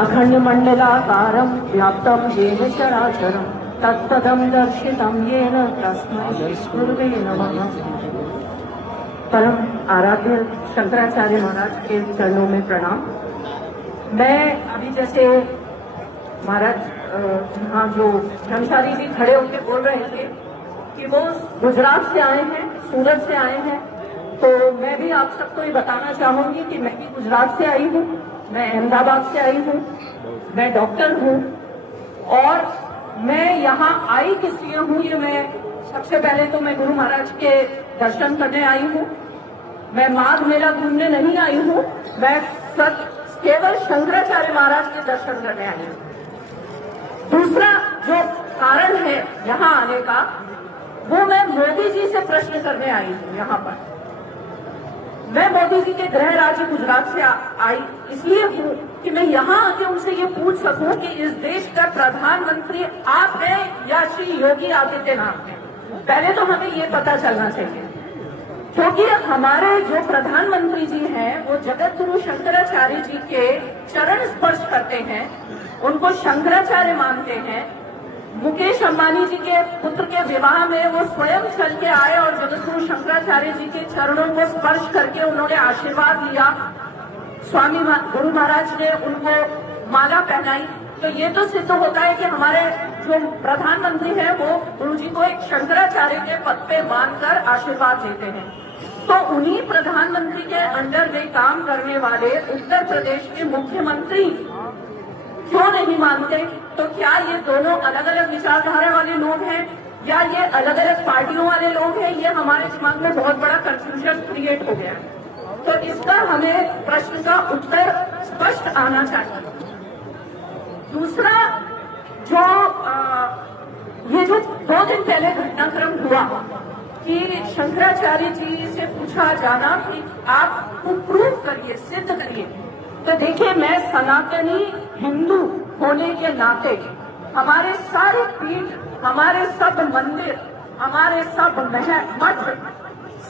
अखंड मंडलाकारं व्याप्तं येन चराचरं तत्पदं दर्शितं येन तस्मै गुरुवे नमः। परम आराध्य शंकराचार्य महाराज के चरणों में प्रणाम। मैं अभी जैसे महाराज यहाँ जो ब्रह्मचारी जी खड़े होकर बोल रहे थे कि वो गुजरात से आए हैं, सूरत से आए हैं, तो मैं भी आप सबको ये बताना चाहूंगी कि मैं भी गुजरात से आई हूँ, मैं अहमदाबाद से आई हूँ, मैं डॉक्टर हूँ और मैं यहाँ आई किस लिए हूँ, ये मैं सबसे पहले तो मैं गुरु महाराज के दर्शन करने आई हूँ। मैं माघ मेला घूमने नहीं आई हूँ, मैं केवल शंकराचार्य महाराज के दर्शन करने आई हूँ। दूसरा जो कारण है यहाँ आने का, वो मैं मोदी जी से प्रश्न करने आई हूँ। यहाँ पर मैं मोदी जी के गृह राज्य गुजरात से आई इसलिए हूँ कि मैं यहाँ आके उनसे ये पूछ सकूं कि इस देश का प्रधानमंत्री आप हैं या श्री योगी आदित्यनाथ हैं। पहले तो हमें ये पता चलना चाहिए, क्योंकि हमारे जो प्रधानमंत्री जी हैं वो जगत गुरु शंकराचार्य जी के चरण स्पर्श करते हैं, उनको शंकराचार्य मानते हैं। मुकेश अंबानी जी के पुत्र के विवाह में वो स्वयं चल के आए और जगत गुरु शंकराचार्य जी के चरणों को स्पर्श करके उन्होंने आशीर्वाद लिया। स्वामी गुरु महाराज ने उनको माला पहनाई। तो ये तो सिद्ध होता है कि हमारे जो प्रधानमंत्री हैं वो गुरु जी को एक शंकराचार्य के पद पे मानकर आशीर्वाद देते हैं। तो उन्हीं प्रधानमंत्री के अंडर में काम करने वाले उत्तर प्रदेश के मुख्यमंत्री क्यों नहीं मानते? तो क्या ये दोनों अलग अलग विचारधारा वाले लोग हैं या ये अलग अलग पार्टियों वाले लोग हैं? ये हमारे दिमाग में बहुत बड़ा कंफ्यूजन क्रिएट हो गया है। तो इसका हमें प्रश्न का उत्तर स्पष्ट आना चाहिए। दूसरा जो ये जो 2 दिन पहले घटनाक्रम हुआ कि शंकराचार्य जी से पूछा जाना कि आप प्रूव करिए, सिद्ध करिए, तो देखिए मैं सनातनी हिंदू होने के नाते हमारे सारे पीठ, हमारे सब मंदिर, हमारे सब मठ,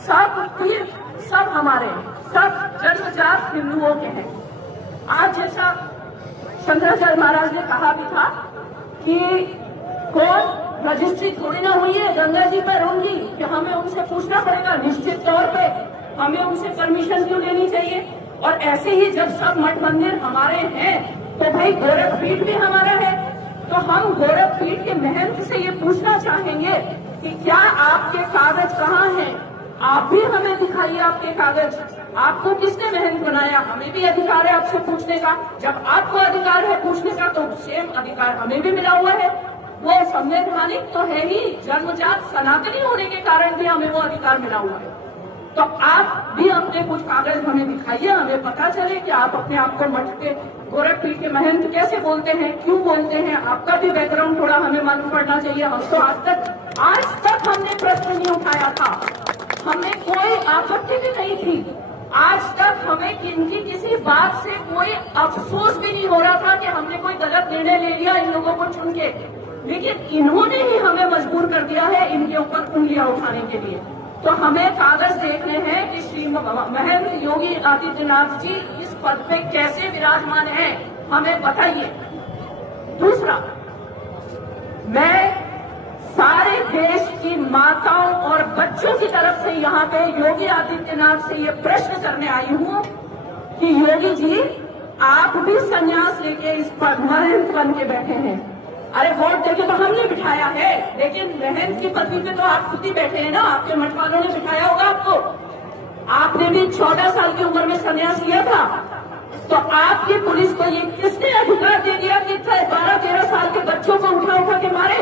सब पीठ, सब हमारे सब जन्मजात हिंदुओं के हैं। आज जैसा शंकराचार्य महाराज ने कहा भी था कि कौन रजिस्ट्री थोड़ी ना हुई है गंगा जी पर होंगी कि हमें उनसे पूछना पड़ेगा, निश्चित तौर पे हमें उनसे परमिशन क्यों लेनी चाहिए। और ऐसे ही जब सब मठ मंदिर हमारे हैं तो भाई गोरखपीठ भी हमारा है, तो हम गोरखपीठ के महंत से ये पूछना चाहेंगे कि क्या आपके कागज कहाँ हैं? आप भी हमें दिखाइए आपके कागज। आपको किसने महंत बनाया? हमें भी अधिकार है आपसे पूछने का। जब आपको अधिकार है पूछने का तो सेम अधिकार हमें भी मिला हुआ है। वो संवैधानिक तो है ही, जन्मजात सनातनी होने के कारण भी हमें वो अधिकार मिला हुआ है। तो आप भी अपने कुछ कागज हमें दिखाइए, हमें पता चले कि आप अपने आप को मठ के गोरखपीठ के महंत कैसे बोलते हैं, क्यों बोलते हैं। आपका भी बैकग्राउंड थोड़ा हमें मालूम पड़ना चाहिए। हम तो आज तक हमने प्रश्न नहीं उठाया था, हमें कोई आपत्ति भी नहीं थी। आज तक हमें इनकी किसी बात से कोई अफसोस भी नहीं हो रहा था कि हमने कोई गलत निर्णय ले लिया इन लोगों को चुन के, लेकिन इन्होंने ही हमें मजबूर कर दिया है इनके ऊपर उंगलियां उठाने के लिए। तो हमें कागज देखने हैं कि श्री महंत योगी आदित्यनाथ जी इस पद पे कैसे विराजमान हैं, हमें बताइए। दूसरा, मैं सारे देश की माताओं और बच्चों की तरफ से यहाँ पे योगी आदित्यनाथ से ये प्रश्न करने आई हूँ कि योगी जी आप भी संन्यास लेके इस पर महंत बन के बैठे हैं। अरे वोट देके तो हमने बिठाया है, लेकिन महंत की पदवी पे तो आप खुद ही बैठे हैं ना, आपके मठ वालों ने बिठाया होगा आपको। आपने भी 14 साल की उम्र में संन्यास लिया था, तो आपकी पुलिस को ये किसने अधिकार दे दिया कि 12-13 साल के बच्चों को उठा के मारे?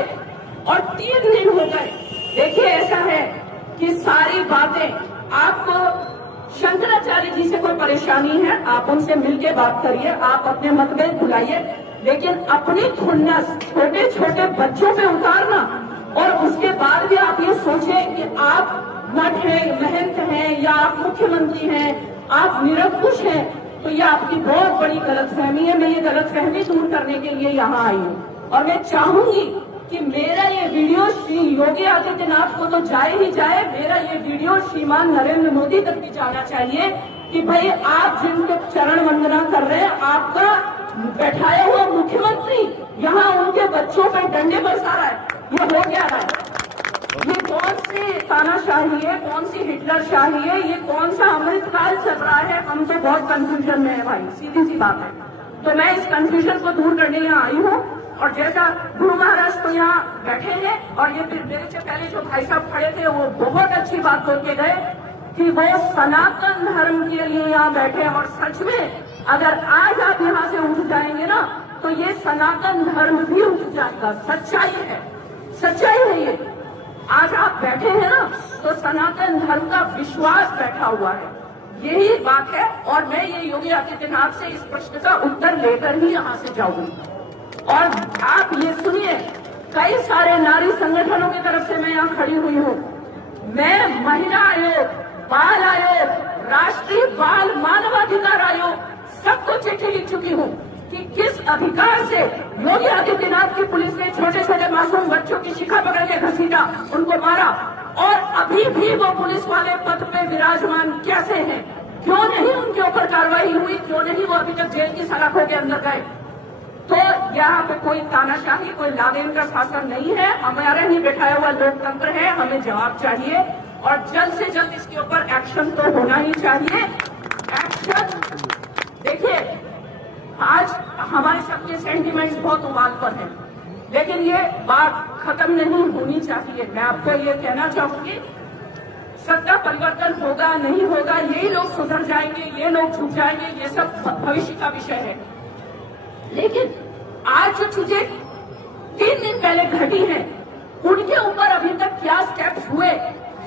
और 3 दिन हो गए। देखिए ऐसा है कि सारी बातें आपको शंकराचार्य जी से कोई परेशानी है, आप उनसे मिलकर बात करिए, आप अपने मतभेद भुलाइए, लेकिन अपनी खुन्नस छोटे छोटे बच्चों पे उतारना और उसके बाद भी आप ये सोचें कि आप मठ हैं, महंत हैं या आप मुख्यमंत्री हैं, आप निरंकुश हैं, तो ये आपकी बहुत बड़ी गलतफहमी है। मैं ये गलतफहमी दूर करने के लिए यहाँ आई हूँ और मैं चाहूंगी कि मेरा ये वीडियो श्री योगी आदित्यनाथ को तो जाए ही जाए, मेरा ये वीडियो श्रीमान नरेंद्र मोदी तक भी जाना चाहिए कि भाई आप जिनके चरण वंदना कर रहे हैं, आपका बैठाया हुआ मुख्यमंत्री यहाँ उनके बच्चों पे डंडे बरसा रहा है। ये हो क्या रहा है? ये कौन सी तानाशाही है, कौन सी हिटलर शाही है, ये कौन सा अमृतकाल चल रहा है? हम तो बहुत कंफ्यूजन में है भाई, सीधी सी बात है। तो मैं इस कंफ्यूजन को दूर करने यहाँ आई हूँ। और जैसा गुरु महाराज तो यहाँ बैठे हैं और ये मेरे से पहले जो भाई साहब खड़े थे वो बहुत अच्छी बात बोल के गए कि वो सनातन धर्म के लिए यहाँ बैठे। और सच में अगर आज आप यहाँ से उठ जाएंगे ना तो ये सनातन धर्म भी उठ जाएगा। सच्चाई है, सच्चाई है ये। आज आप बैठे हैं ना तो सनातन धर्म का विश्वास बैठा हुआ है, यही बात है। और मैं ये योगी आदित्यनाथ से इस प्रश्न का उत्तर लेकर ही यहाँ से जाऊंगी। और आप ये सुनिए, कई सारे नारी संगठनों की तरफ से मैं यहाँ खड़ी हुई हूँ। मैं महिला आयोग, बाल आयोग, राष्ट्रीय बाल मानवाधिकार आयोग सबको चिट्ठी लिख चुकी हूँ कि किस अधिकार से योगी आदित्यनाथ की पुलिस ने छोटे छोटे मासूम बच्चों की शिखा पकड़ के घसीटा, उनको मारा, और अभी भी वो पुलिस वाले पद पे विराजमान कैसे हैं? क्यों नहीं उनके ऊपर कार्रवाई हुई? क्यों नहीं वो अभी तक जेल की सलाखों के अंदर गए? तो यहाँ पे कोई तानाशाही, कोई लादेन का शासन नहीं है, हमारा ही बैठाया हुआ लोकतंत्र है। हमें जवाब चाहिए और जल्द से जल्द इसके ऊपर एक्शन तो होना ही चाहिए। एक्शन, देखिए आज हमारे सबके सेंटिमेंट्स बहुत उबाल पर हैं, लेकिन ये बात खत्म नहीं होनी चाहिए। मैं आपको ये कहना चाहूंगी, सत्ता परिवर्तन होगा नहीं होगा, यही लोग सुधर जाएंगे, ये लोग छूट जाएंगे, ये सब भविष्य का विषय है। लेकिन आज जो चीजें 3 दिन पहले घटी हैं, उनके ऊपर अभी तक क्या स्टेप्स हुए,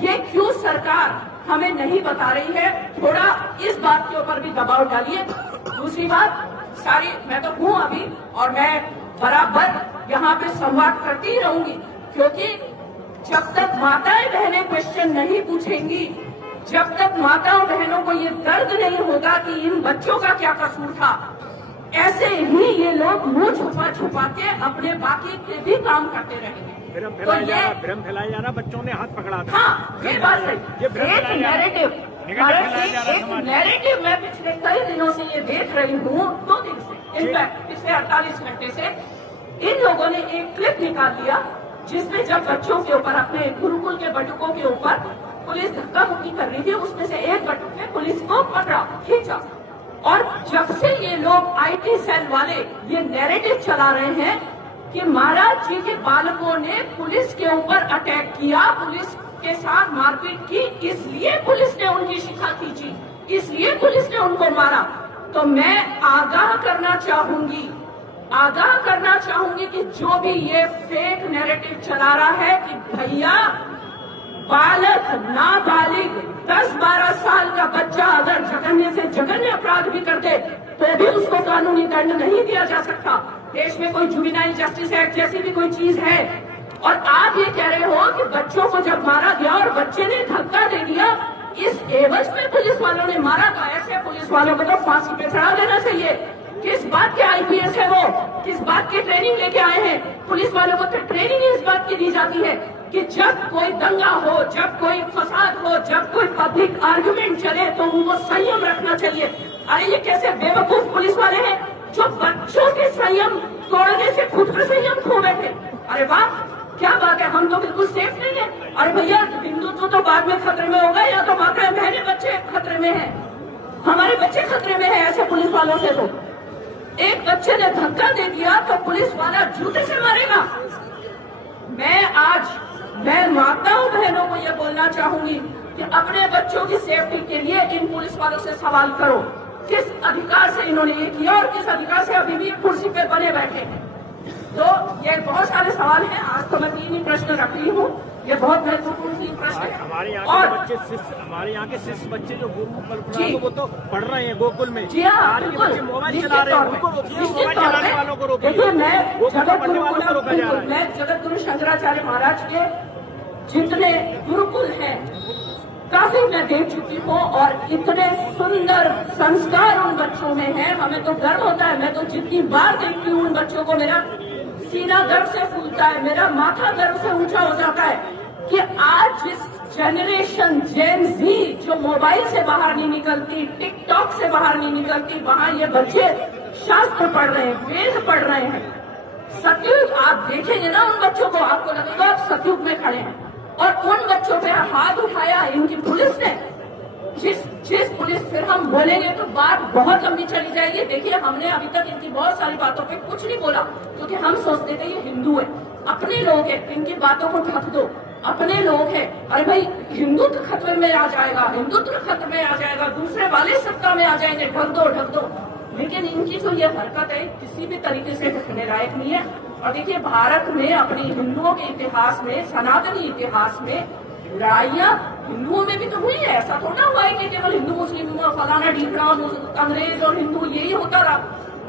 ये क्यों सरकार हमें नहीं बता रही है? थोड़ा इस बात के ऊपर भी दबाव डालिए। दूसरी बात, सारी मैं तो हूं अभी और मैं बराबर यहाँ पे संवाद करती ही रहूंगी, क्योंकि जब तक माताएं बहनें क्वेश्चन नहीं पूछेंगी, जब तक माताओं बहनों को ये दर्द नहीं होगा कि इन बच्चों का क्या कसूर था, ऐसे ही ये लोग मुंह छुपा छुपा के अपने बाकी के भी काम करते रहेंगे। तो ये भ्रम फैलाया जा रहा, बच्चों ने हाथ पकड़ा था। हाँ, ये बात है। एक नैरेटिव मैं पिछले कई दिनों से ये देख रही हूँ, 2 दिन से, इनफैक्ट पिछले 48 घंटे से इन लोगों ने एक क्लिप निकाल लिया जिसमें जब बच्चों के ऊपर, अपने गुरुकुल के बटुकों के ऊपर पुलिस धक्का मुक्की कर रही थी, उसमें से एक बटुक ने पुलिस को पकड़ा, खींचा। और जब से ये लोग आईटी सेल वाले ये नैरेटिव चला रहे हैं कि महाराज जी के बालकों ने पुलिस के ऊपर अटैक किया, पुलिस के साथ मारपीट की, इसलिए पुलिस ने उनकी शिखा खींची, इसलिए पुलिस ने उनको मारा, तो मैं आगाह करना चाहूंगी कि जो भी ये फेक नैरेटिव चला रहा है कि भैया बालक, नाबालिग, 10-12 साल का बच्चा अगर जघन्य से जघन्य अपराध भी कर दे तो भी उसको कानूनी दंड नहीं दिया जा सकता। देश में कोई जुवेनाइल जस्टिस एक्ट जैसी भी कोई चीज है। और आप ये कह रहे हो कि बच्चों को जब मारा गया और बच्चे ने धक्का दे दिया, इस एवज में पुलिस वालों ने मारा, तो ऐसे पुलिस वालों को तो फांसी पे चढ़ा देना चाहिए। किस बात के आईपीएस है वो? किस बात की ट्रेनिंग लेके आए हैं? पुलिस वालों को तो ट्रेनिंग इस बात की दी जाती है कि जब कोई दंगा हो, जब कोई फसाद हो, जब कोई पब्लिक आर्गुमेंट चले तो उनको संयम रखना चाहिए। अरे ये कैसे बेवकूफ पुलिस वाले हैं जो बच्चों के संयम तोड़ने से खुद का संयम खो बैठे। अरे वाह, क्या बात है, हम तो बिल्कुल सेफ नहीं है। अरे भैया, हिंदुत्व तो बाद में खतरे में होगा, या तो माताएं बहनें बच्चे खतरे में हैं, हमारे बच्चे खतरे में हैं ऐसे पुलिस वालों से। तो एक बच्चे ने धक्का दे दिया तो पुलिस वाला जूते से मारेगा। मैं माताओं बहनों को यह बोलना चाहूंगी कि अपने बच्चों की सेफ्टी के लिए इन पुलिस वालों से सवाल करो, किस अधिकार से इन्होंने ये किया और किस अधिकार से अभी भी कुर्सी पे बने बैठे हैं। तो ये बहुत सारे सवाल हैं। आज तो मैं 3 ही प्रश्न रख रही हूँ, ये बहुत महत्वपूर्ण 3 प्रश्न है। हमारे यहाँ के शिष्य बच्चे जो गुरुकुल वो तो पढ़ रहे हैं गोकुल में। जी हाँ, बिल्कुल, मोबाइल चला रहे हैं, उनको रोकिए, मोबाइल चलाने वालों को रोकिए। देखिए, मैं जगत गुरु शंकराचार्य महाराज के जितने गुरुकुल हैं काफी मैं देख चुकी हूँ और इतने सुंदर संस्कार उन बच्चों में हैं, हमें तो गर्व होता है। मैं तो जितनी बार देखती हूँ उन बच्चों को, मेरा सीना गर्व से फूलता है, मेरा माथा गर्व से ऊंचा हो जाता है कि आज जिस जनरेशन जेन जी जो मोबाइल से बाहर नहीं निकलती, टिकटॉक से बाहर नहीं निकलती, वहाँ ये बच्चे शास्त्र पढ़ रहे हैं, वेद पढ़ रहे हैं। सतयुग आप देखेंगे ना उन बच्चों को, आपको लगेगा आप सतयुग में खड़े हैं। और उन बच्चों पे हाथ उठाया इनकी पुलिस ने, जिस पुलिस, फिर हम बोलेंगे तो बात बहुत लंबी चली जाएगी। देखिए हमने अभी तक इनकी बहुत सारी बातों पे कुछ नहीं बोला, क्योंकि हम सोचते थे ये हिंदू है, अपने लोग हैं, इनकी बातों को ढक दो, अपने लोग हैं। अरे भाई हिंदुत्व खतरे में आ जाएगा, हिंदुत्व खतरे में आ जाएगा, दूसरे वाले सत्ता में आ जाएंगे, ढक दो। लेकिन इनकी जो ये हरकत है किसी भी तरीके से ढकने लायक नहीं है। और देखिए भारत में अपने हिंदुओं के इतिहास में, सनातनी इतिहास में लड़ाइयाँ हिंदुओं में भी तो हुई है। ऐसा थोड़ा हुआ है कि केवल हिंदू मुस्लिम फलाना ढीकड़ा, अंग्रेज और हिंदू यही होता रहा।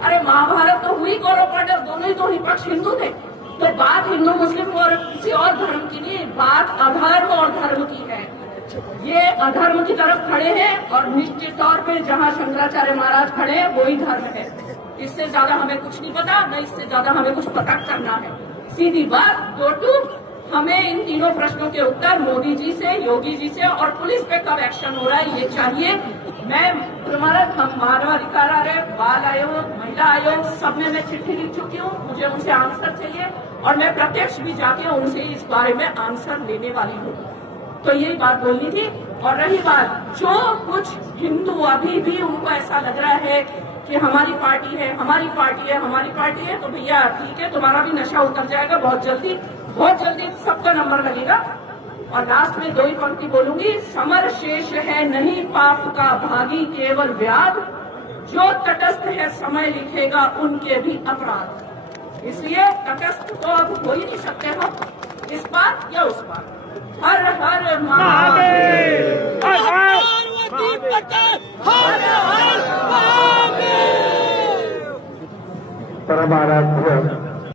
अरे महाभारत तो हुई, कौरव पांडव दोनों ही पक्ष हिंदू थे। तो बात हिंदू मुस्लिम और किसी और धर्म की नहीं, बात अधर्म और धर्म की है। ये अधर्म की तरफ खड़े हैं और निश्चित तौर पे जहाँ शंकराचार्य महाराज खड़े हैं वही धर्म है। इससे ज्यादा हमें कुछ नहीं पता, न इससे ज्यादा हमें कुछ पता करना है। सीधी बात, दो टूक, हमें इन तीनों प्रश्नों के उत्तर मोदी जी से, योगी जी से और पुलिस पे कब एक्शन हो रहा है ये चाहिए। मैं हम मानव अधिकार आयोग, बाल आयोग, महिला आयोग, सब में मैं चिट्ठी लिख चुकी हूँ, मुझे उनसे आंसर चाहिए और मैं प्रत्यक्ष भी जाके उनसे इस बारे में आंसर लेने वाली हूँ। तो यही बात बोलनी थी। और रही बात, जो कुछ हिंदू अभी भी उनको ऐसा लग रहा है कि हमारी पार्टी है, हमारी पार्टी है, हमारी पार्टी है, तो भैया ठीक है, तुम्हारा भी नशा उतर जाएगा बहुत जल्दी सबका नंबर लगेगा। और लास्ट में दो ही पंक्ति बोलूंगी, समर शेष है नहीं पाप का भागी केवल व्याध, जो तटस्थ है समय लिखेगा उनके भी अपराध। इसलिए तटस्थ तो अब हो ही नहीं सकते हम, इस बार या उस बार। हर हर महादेव। परमाराध्य